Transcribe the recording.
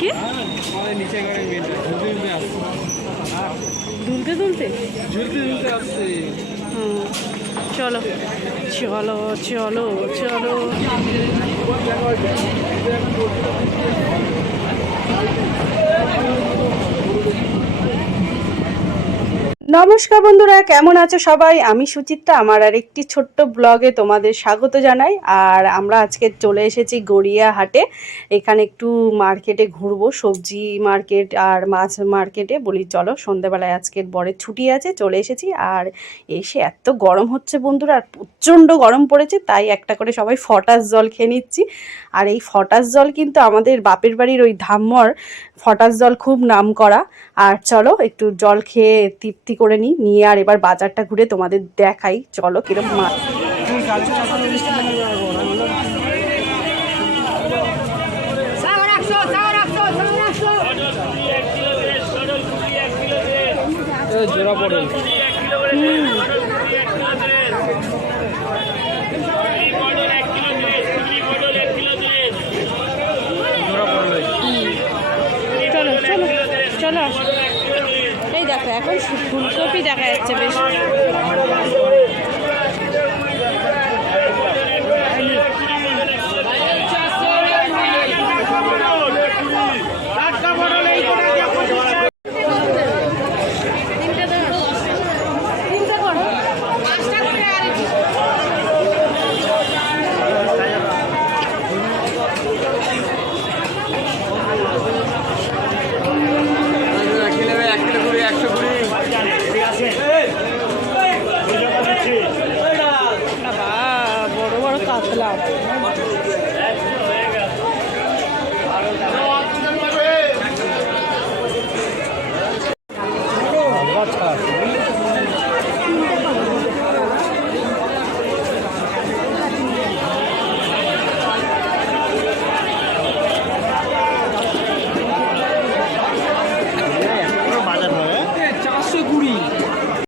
কি? দুলতে? দুলতে চলো চলো চলো চলো। নমস্কার বন্ধুরা, কেমন আছো সবাই? আমি সুচিত্রা, আমার আর একটি ছোট্ট ব্লগে তোমাদের স্বাগত জানাই। আর আমরা আজকে চলে এসেছি গড়িয়া হাটে। এখানে একটু মার্কেটে ঘুরবো, সবজি মার্কেট আর মাছ মার্কেটে। বলি, চলো সন্ধেবেলায় আজকের বরের ছুটি আছে, চলে এসেছি। আর এসে এত গরম হচ্ছে বন্ধুরা, আর প্রচণ্ড গরম পড়েছে, তাই একটা করে সবাই ফটাস জল খেয়ে নিচ্ছি। আর এই ফটাস জল কিন্তু আমাদের বাপের বাড়ির ওই ধাম্মর ফটাস জল খুব নাম করা আর চলো, একটু জল খেয়ে তৃপ্তি করে নিই নিয়ে আর এবার বাজারটা ঘুরে তোমাদের দেখাই। চলো কিরম মা Sawa রাখছো sawa রাখছো sawa রাখছো এ জোড়া পড়ে জোড়া পড়ে চলো চলো চলো আসো। এই দেখো এখন ফুলকপি দেখা যাচ্ছে বেশ। আসসালাম